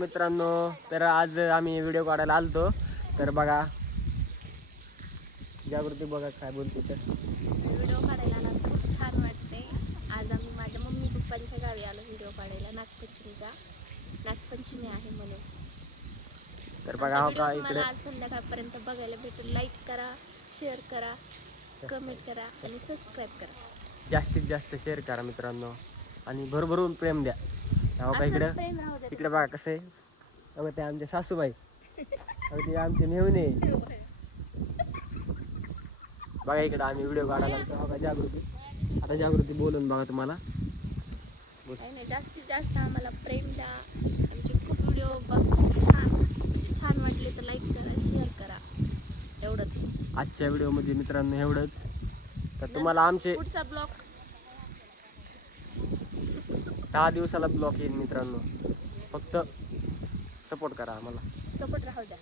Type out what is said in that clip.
मित्रांनो, तर आज आम्ही व्हिडिओ काढायला आलतो. तर बघा जागृती बघा काय बोलते. तर व्हिडिओ काढायला आला खूप छान वाटते. आज आम्ही माझ्या मम्मी पप्पांच्या गावी आलो व्हिडिओ काढायला. नागपंचमी आहे म्हणून. तर बघा हो का तुम्हाला इकडे आज संध्याकाळपर्यंत बघायला भेटेल. लाईक करा, शेअर करा, कमेंट करा आणि सबस्क्राईब करा. जास्तीत जास्त शेअर करा मित्रांनो आणि भरभरून प्रेम द्या. हो का इकडं इकडे बघा कसं आहे. अगं ते आमचे सासूबाई, अगं ते आमचे मेहुणे. बघा इकडे आम्ही व्हिडिओ काढायला आलतो. हो का जागृती, आता जागृती बोलून बघा तुम्हाला. काही नाही, जास्तीत जास्त आम्हाला प्रेम द्या. आमचे खूप व्हिडिओ बघ छान वाटले तर लाईक करा, शेअर करा. एवढंच आजच्या व्हिडिओमध्ये मित्रांनो एवढंच. तर तुम्हाला आमचे पुढचा ब्लॉग 10 दिवसाला ब्लॉक येईल मित्रांनो. फक्त सपोर्ट करा आम्हाला. सपोर्ट राहू द्या.